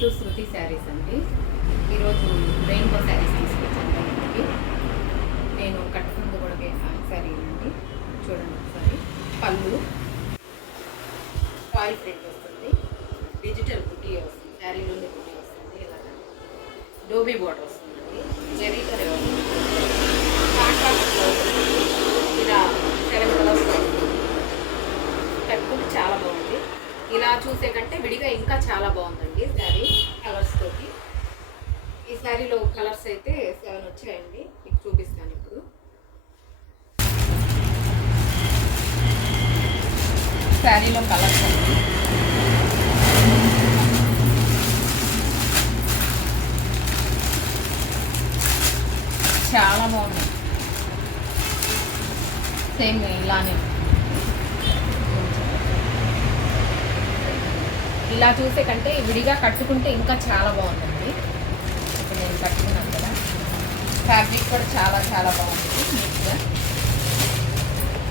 To శృతి శారీస్ అండి. ఈరోజు rainbow saris తీసుకొచ్చాను ఇంటికి. నేను కట్టుకుంది కూడా శారీ అండి. చూడండి ఒకసారి. పళ్ళు ఫాయిల్ ప్రింట్ వస్తుంది, డిజిటల్ బుటీ వస్తుంది, శారీలోనే బుటీ వస్తుంది. ఇలాగా డోబీ బోర్డర్ వస్తుందండి, జరీతో కాంట్రాస్ట్ ఇలా 7 కలర్స్ కట్టుకుంటే చాలా బాగుంది. ఇలా చూసే కంటే విడిగా ఇంకా చాలా బాగుందండి శారీ కలర్స్ తోటి. ఈ శారీలో కలర్స్ అయితే 7 వచ్చాయండి, మీకు చూపిస్తాను ఇప్పుడు. శారీలో కలర్స్ అండి. చాలా బాగుంది, సేమ్ ఇలానే. ఇలా చూసే కంటే విడిగా కట్టుకుంటే ఇంకా చాలా బాగుంటుంది. ఇప్పుడు నేను కట్టుకున్నాను కదా, ఫ్యాబ్రిక్ కూడా చాలా చాలా బాగుంటుంది. నీట్గా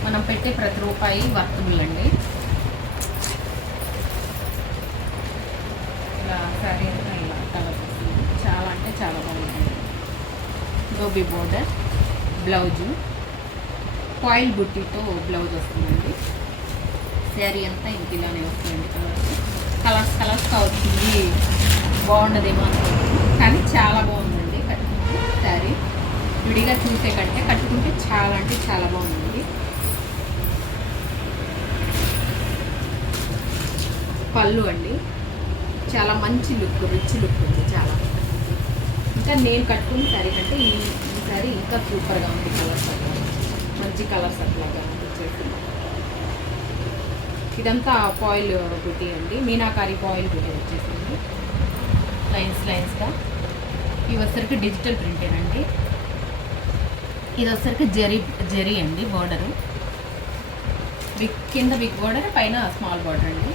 మనం పెట్టే ప్రతి రూపాయి వర్తబుల్ అండి. ఇలా శారీ అంతా ఇలా కలర్ వస్తుంది, చాలా అంటే చాలా బాగుంటుంది. డోబీ బోర్డర్, బ్లౌజు ఫాయిల్ బుట్టీతో బ్లౌజ్ వస్తుందండి. శారీ అంతా ఇంక ఇలానే వస్తుందండి. కలర్స్గా వచ్చింది, బాగుండదేమో అనుకుంటుంది, కానీ చాలా బాగుందండి. కట్టుకుంటే శారీ విడిగా చూసే కంటే కట్టుకుంటే చాలా అంటే చాలా బాగుందండి. పళ్ళు అండి, చాలా మంచి లుక్, రిచ్ లుక్ ఉంది చాలా. ఇంకా నేను కట్టుకున్న శారీ కంటే ఈ శారీ ఇంకా సూపర్గా ఉంది. కలర్స్ అట్లా మంచి కలర్స్ అట్లాగా వచ్చేసి. ఇదంతా ఫాయిల్ బుటీ అండి, మీనాకారి ఫాయిల్ బుటీ వచ్చేసింది లైన్స్గా. ఇవి వచ్చరికి డిజిటల్ ప్రింటేనండి. ఇది వచ్చరికి జరీ అండి. బార్డరు కింద బిగ్ బార్డర్, పైన స్మాల్ బార్డర్ అండి.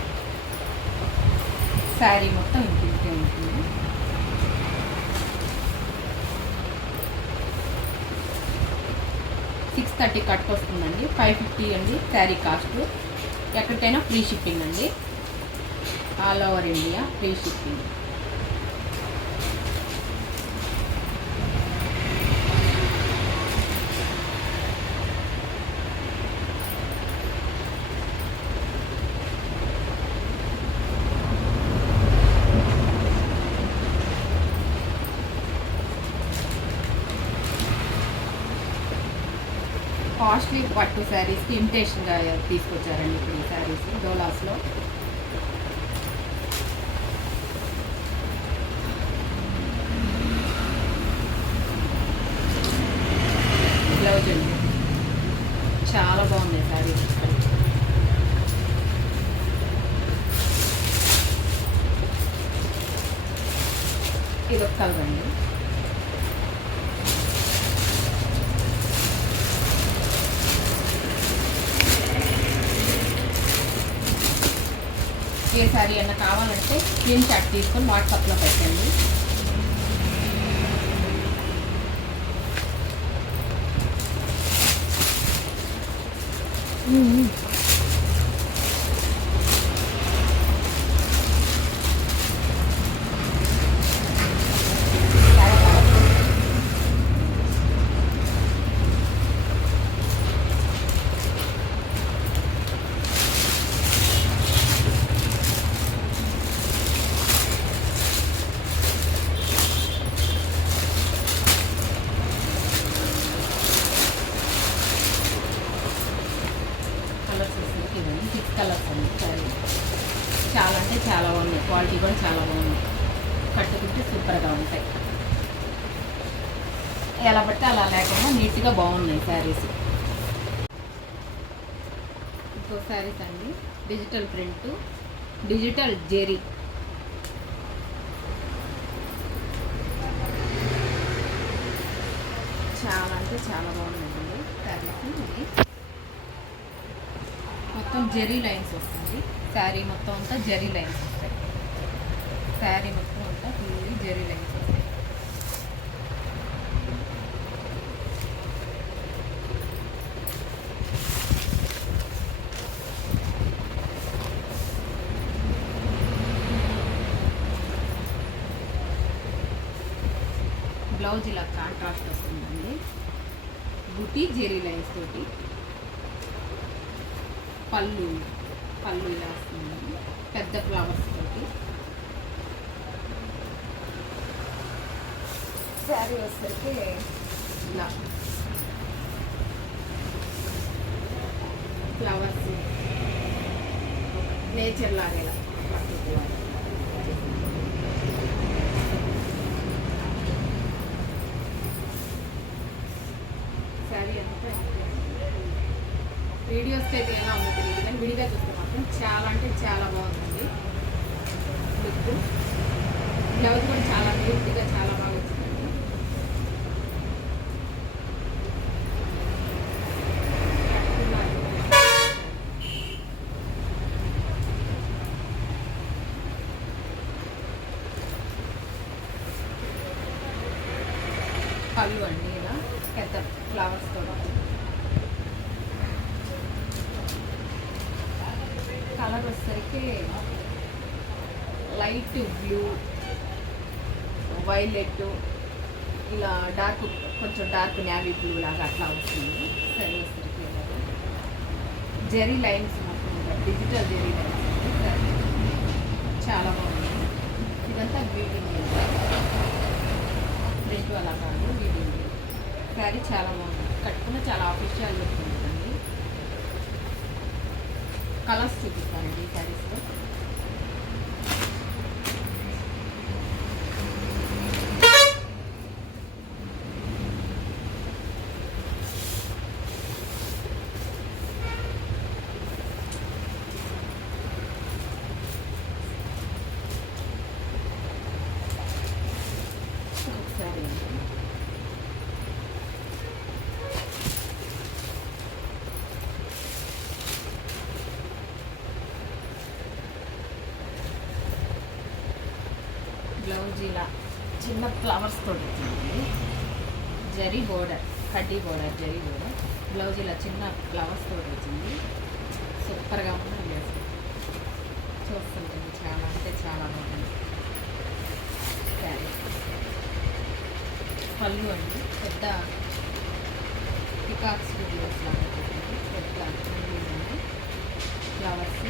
శారీ మొత్తం ఇంటికే ఉంటుంది. $630 కట్ వస్తుందండి. $550 అండి శారీ కాస్ట్. ఎక్కడికైనా ఫ్రీ షిప్పింగ్ అండి, all over India free shipping. Costly పట్టు శారీస్కి ఇమిటేషన్గా తీసుకొచ్చారండి ఇప్పుడు ఈ శారీస్ డోలాస్లో. బ్లౌజ్ అండి, చాలా బాగుంది శారీస్. ఇది ఒక కలర్ అండి. ఏ శారీ అన్న కావాలంటే స్క్రీన్ షాట్ తీసుకొని వాట్సాప్లో పెట్టండి. ఇవన్నీ 6 కలర్స్ అండి శారీ. చాలా అంటే చాలా బాగున్నాయి, క్వాలిటీ కూడా చాలా బాగుంది. కట్టుకుంటే సూపర్గా ఉంటాయి, ఎలా పడితే అలా లేకుండా నీట్గా బాగున్నాయి శారీస్. ఇంకో శారీస్ అండి, డిజిటల్ ప్రింట్, డిజిటల్ జెరీ. చాలా అంటే చాలా బాగున్నాయండి శారీస్. ఇది మొత్తం జెరీ లైన్స్ వస్తుంది. శారీ మొత్తం అంతా జెరీ లైన్స్ వస్తాయి. శారీ మొత్తం అంతా ఫుల్లీ జెరీ లైన్స్ వస్తాయి. బ్లౌజ్ ఇలా కాంట్రాస్ట్ వస్తుందండి. బుటీ జెరీ లైన్స్ తోటి పళ్ళు ఇలా వస్తుందండి, పెద్ద ఫ్లవర్స్ తోటి. శారీ వచ్చేసరికి ఇలా ఫ్లవర్స్ నేచర్ లాగా ఇలా శారీ అంతా వీడియోస్కి అయితే ఎలా ఉందో తెలియదు, కానీ విడిగా చూస్తే మాత్రం చాలా అంటే చాలా బాగుంటుంది లుక్. బ్లౌజ్ కూడా చాలా నీట్గా చాలా బాగా వచ్చిందండి. పళ్ళు అండి ఇలా పెద్ద ఫ్లవర్స్తో. కలర్ వచ్చేసరికి లైట్ బ్లూ, వైలెట్, ఇలా డార్క్, కొంచెం డార్క్ నేవీ బ్లూ లాగా అట్లా వస్తుంది. సరే వచ్చేసరికి జెరీ లైన్స్ మొత్తం డిజిటల్ జెరీ లైన్స్ చాలా బాగుంది. ఇదంతా వీవింగ్ ప్రింట్ అలా కాదు, వీవింగ్. శారీ చాలా బాగుంది, కట్టుకున్న చాలా ఆఫీషియల్ లుక్ ఉంటుంది. కలర్స్ చూపిస్తానండి ఈ శారీస్లో. ఒకసారి బ్లౌజ్ ఇలా చిన్న ఫ్లవర్స్ తోటి వచ్చింది, జరీ బోర్డర్, కడ్డీ బోర్డర్, జరీ బోర్డర్. బ్లౌజ్ ఇలా చిన్న ఫ్లవర్స్ తోటి వచ్చింది. సూపర్గా ఉంది, చూస్తుంటుంది చాలా అంటే చాలా బాగుంది శారీ. పళ్ళు అండి పెద్ద పికాక్స్ వీడియోస్ లాగా పెట్టింది, పెద్ద ఉంది ఫ్లవర్స్.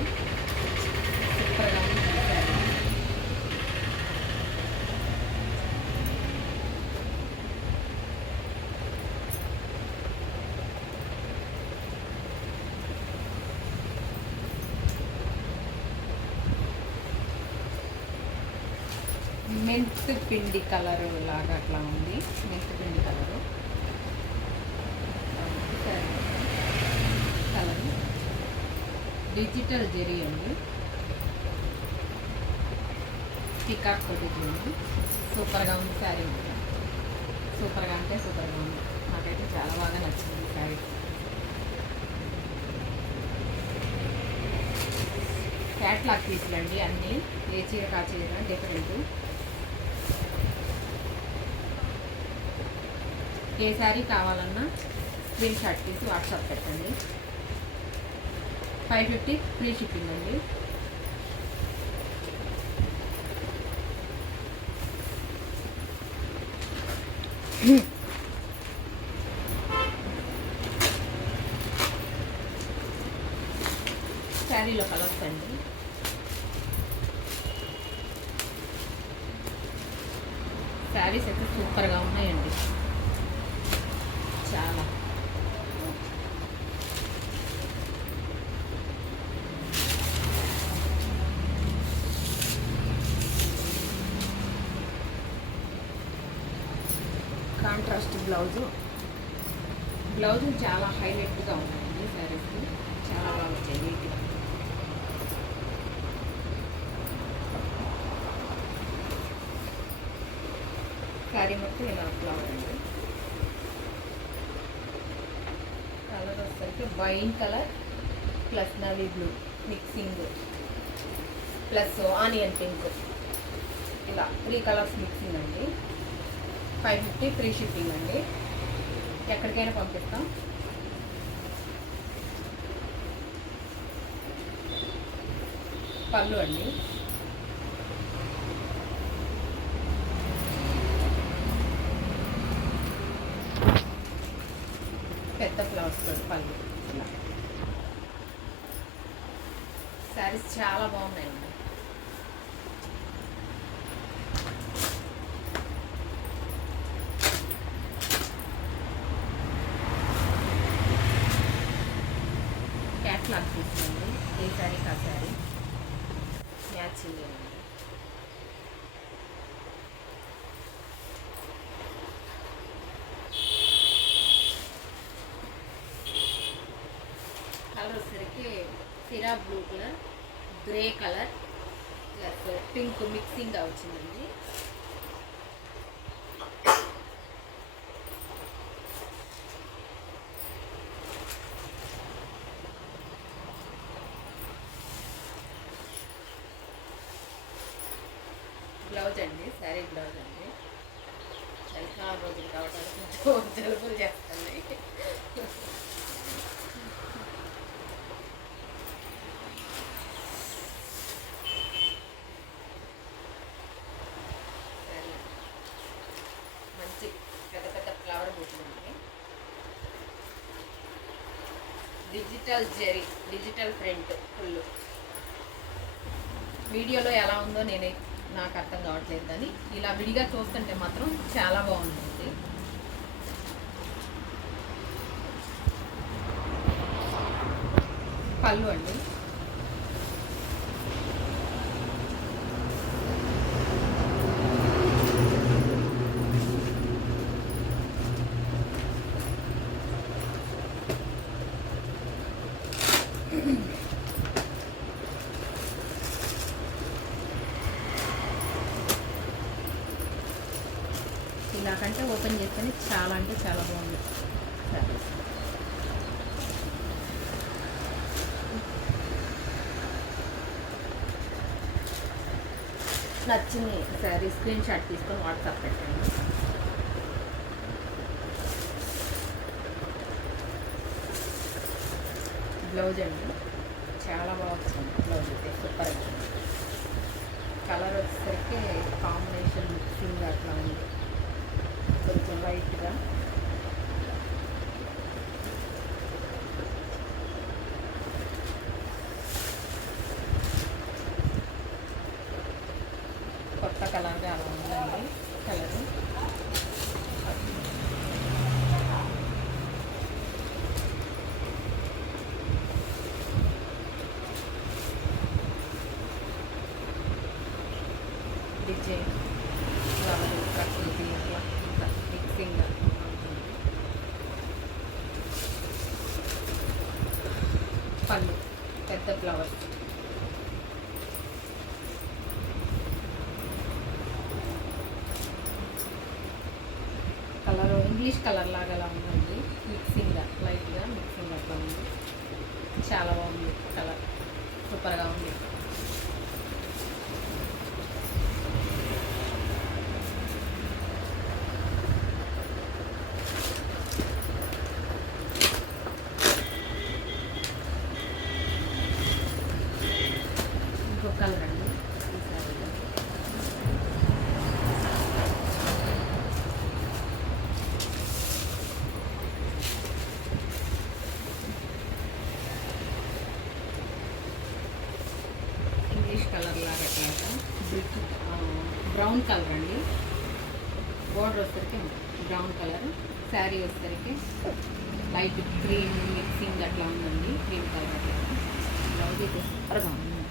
సూపర్గా ఉంది శారీ. మెంత్ పిండి కలర్ లాగా అట్లా ఉంది, మెంత్ పిండి కలరు. కలర్ డిజిటల్ జెరీ అండి, పికాక్ తోటి చూడండి. సూపర్గా ఉంది శారీ, సూపర్గా అంటే సూపర్గా ఉంది. నాకైతే చాలా బాగా నచ్చింది శారీ. క్యాట్లాగ్ పీసులు అండి అన్నీ, ఏ చీర కా చీర డిఫరెంట్. ఏ శారీ కావాలన్నా స్క్రీన్ షాట్ తీసి వాట్సాప్ పెట్టండి. 550 ఫ్రీ షిప్పింగ్ అండి. శారీలో కలర్స్ అండి, శారీస్ అయితే సూపర్గా ఉన్నాయండి చాలా. కాంట్రాస్ట్ బ్లౌజు చాలా హైలైట్గా ఉన్నాయండి శారీస్కి, చాలా బాగా వచ్చాయి నీట్గా. శారీ మొత్తం ఇలా ఫ్లవర్ అండి. కలర్ వచ్చేసరికి wine colour plus navy blue mixing plus onion pink, ఇలా 3 కలర్స్ మిక్సింగ్ అండి. 550 ఫ్రీ షిప్పింగ్ అండి, ఎక్కడికైనా పంపిస్తాం. పళ్ళు అండి, ఇట్లా వస్తుంది పళ్ళు. ఇలా శారీస్ చాలా బాగున్నాయండి. క్యాట్లాగ్ తీసుకుంది ఏ శారీ కా శారీ మ్యాచింగ్ అండి. కలర్ వచ్చేసరికి సిరా blue colour, grey colour plus pink మిక్సింగ్గా వచ్చిందండి. బ్లౌజ్ అండి, శారీ బ్లౌజ్ అండి. చాలా రోజులు కావడానికి జలుబులు చేస్తున్నాయి. మంచి పెద్ద పెద్ద ఫ్లవర్ బుట్లుంది. Digital zari, digital print full. వీడియోలో ఎలా ఉందో నాకు అర్థం కావట్లేదు, కానీ ఇలా విడిగా చూస్తుంటే మాత్రం చాలా బాగుంటుంది. పళ్ళు అండి, ఇలాకంటే ఓపెన్ చేస్తేనే చాలా అంటే చాలా బాగుంది శారీస్. నచ్చింది శారీ స్క్రీన్ షాట్ తీసుకొని వాట్సాప్ పెట్టండి. బ్లౌజ్ అండి, చాలా బాగా వచ్చింది బ్లౌజ్ అయితే, సూపర్. కలర్ వచ్చేసరికి కాంబినేషన్ మిక్సింగ్ అట్లా ఉంది, కొంచెం లైట్గా. కొత్త కలర్గా అలా ఉందండి కలరు. డిజైన్ ప్రకృతి అట్లా మిక్సింగ్ పళ్ళు పెద్ద ఫ్లవర్స్. కలర్ ఇంగ్లీష్ కలర్ లాగా అలా ఉందండి, మిక్సింగ్గా లైట్గా మిక్సింగ్ అట్లా ఉంది. చాలా బాగుంది కలర్, సూపర్గా ఉంది. ఇంకొక కలర్ అండి, ఇంగ్లీష్ కలర్ లాగా బ్రిక్ బ్రౌన్ కలర్ అండి. బోర్డర్ వచ్చేసరికి బ్రౌన్ కలర్, శారీ వచ్చేసరికి లైట్ క్రీమ్ మిక్సింగ్ అట్లా ఉందండి, క్రీమ్ కలర్ అట్లా. బ్లౌజ్ అయితే సూపర్గా ఉంది,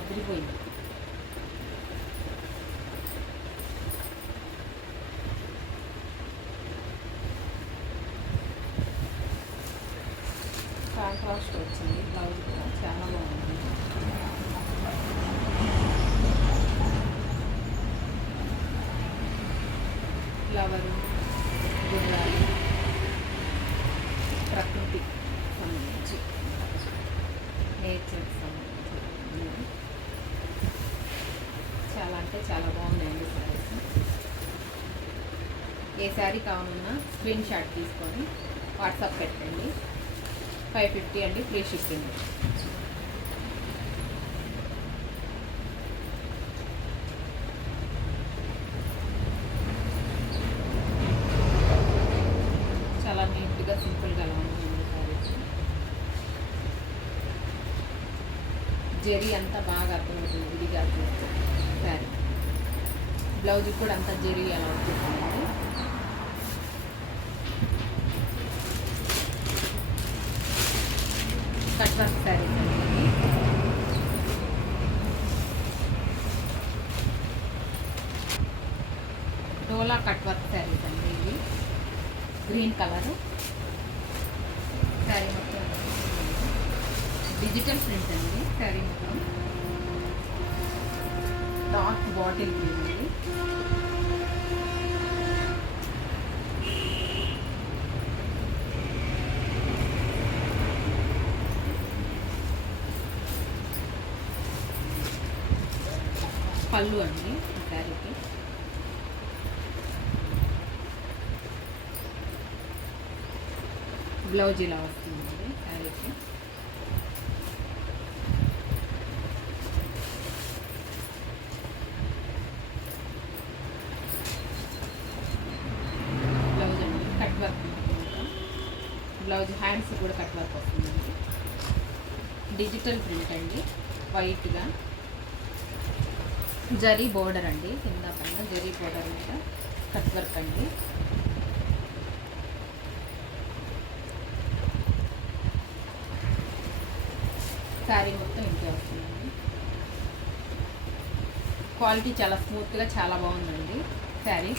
అదిరిపోయింది. కాంట్రాస్ట్ వచ్చింది, బ్లౌజ్ కూడా చాలా బాగుంది. ఫ్లవరు, గుర్రాలు, ప్రకృతి సంబంధించి, నేచర్ సంబంధించి చాలా అంటే చాలా బాగున్నాయండి శారీస్. ఏ శారీ కావాలన్నా స్క్రీన్ షాట్ తీసుకొని వాట్సాప్ పెట్టండి. 550 అండి, ఫ్రీ షిప్పింగ్. చాలా జరీ అంతా బాగా అర్థమవుతుంది, విడిగా శారీ. బ్లౌజ్ కూడా అంతా జరీ అలా వచ్చేసిందండి. కట్ వర్క్ శారీస్ అండి. డోలా కట్ వర్క్ శారీస్ అండి ఇవి. గ్రీన్ కలర్ శారీ మొత్తం డిజిటల్ ప్రింట్ అండి. శారీ మొత్తం డార్క్ బాటిల్ గ్రీన్ అండి. పళ్ళు అండి ఈ శారీకి. బ్లౌజ్ ఇలా వస్తుందండి శారీకి. బ్లౌజ్ అండి కట్ వర్క్ ఉంటుంది. బ్లౌజ్ హ్యాండ్స్ కూడా కట్ వర్క్ వస్తుందండి. డిజిటల్ ప్రింట్ అండి, వైట్గా జరీ బోర్డర్ అండి. కింద పైన జరీ బోర్డర్ మీద కట్ వర్క్ అండి. శారీ మొత్తం ఇంతే వస్తుందండి. క్వాలిటీ చాలా స్మూత్గా చాలా బాగుందండి శారీ.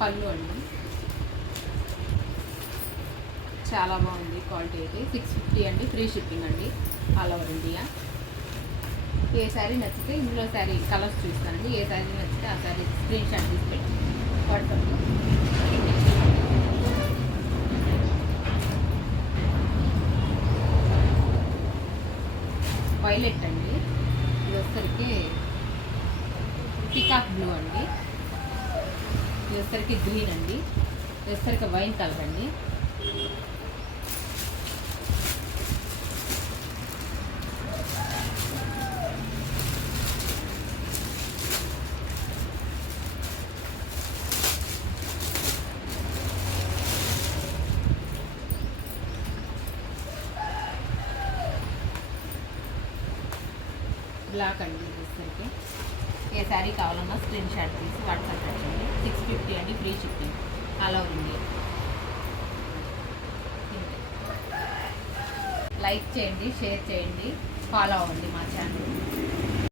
పళ్ళు అండి చాలా బాగుంది క్వాలిటీ అయితే. 650 అండి, ఫ్రీ షిప్పింగ్ అండి ఆల్ ఓవర్ ఇండియా. ఏ శారీ నచ్చితే ఇందులో శారీ కలర్స్ చూస్తానండి. ఏ శారీ నచ్చితే ఆ శారీ స్క్రీన్ షాట్ తీసి పెట్టి వాట్సాప్లో. వైలెట్ అండి, ఇది వచ్చరికి పికాక్ బ్లూ అండి. ఇది వచ్చరికి గ్రీన్ అండి. ఇది వచ్చరికి వైన్ కలర్ అండి. బ్లాక్ అండి. ఇది వచ్చరికి ఏ శారీ కావాలన్నా స్క్రీన్ షాట్ తీసి వాట్సాప్ చేయండి. 650 అండి, free shipping all over India. Like చేయండి, షేర్ చేయండి, ఫాలో అవ్వండి మా ఛానల్.